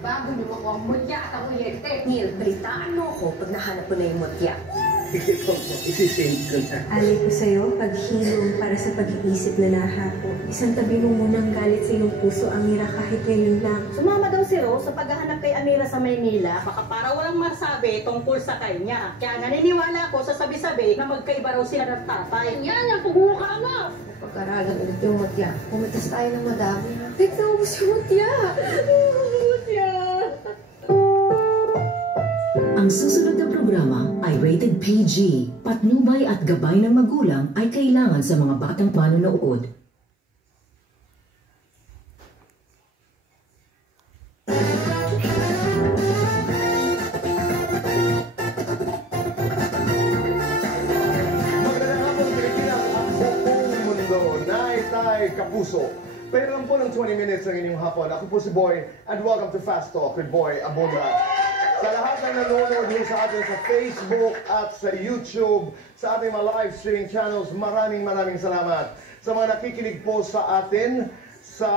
Bago mo ako ang mutya at ang uyente. Neil, balitaan mo ako pag nahanap ko na yung mutya. Ito po, isisend ko na. Alay ko sa'yo, paghilom para sa pag-iisip na nahapo. Isang tabi mo munang galit sa iyong puso, Amira, kahit ngayon lang. Sumama daw si Rose sa paghahanap kay Amira sa Maynila. Baka para walang masabi tungkol sa kanya. Kaya naniniwala ko sa sabi-sabi na magkaiba raw sila ng tatay. Yan ang pagbuka mo. Pag-aralan ulit yung mutya. Pumitas tayo ng madami. Tignan mo si mutya! Mutya! Ang susunod na programa ay rated PG. Patnubay at gabay ng magulang ay kailangan sa mga batang manonood. Magandang hapon, Pilipinas at buong mundo. Naitay Kapuso. Pero lang po ng 20 minutes ang inyong hapon. Ako po si Boy and welcome to Fast Talk with Boy Abunda. Sa lahat ng nanonood sa atin sa Facebook at sa YouTube, sa ating mga live streaming channels, maraming salamat. Sa mga nakikinig po sa atin sa